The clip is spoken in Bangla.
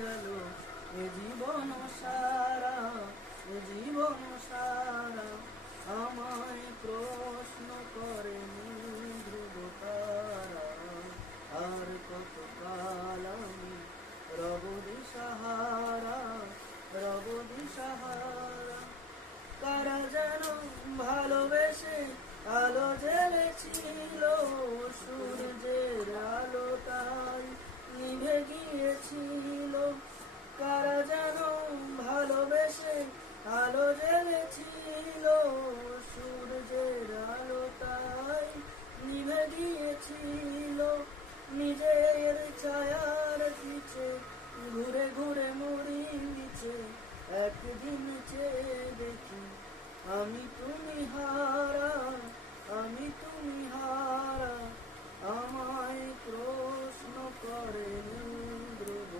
গেল এ জীবন সারা, এ জীবন সারা। আমায় প্রশ্ন করেনি ধ্রুব তারা, আর কত কাল আমি রব দিশাহারা, রব দিশাহারা। কারা যেন ভালোবেসে আলো জ্বেলেছিল, সূর্যের আলোটাই নিভে গিয়েছিল। কারা যেন ভালোবেসে আলো জ্বেলেছিল, সূর্যের আলোটাই নিভে গিয়েছিল। নিজের ছায়ার পিছে ঘুরে ঘুরে মরি নিচে, একদিন চেয়ে দেখি আমি তুমি হারা, আমি তুমি হারা। আমায় প্রশ্ন করে ধ্রুব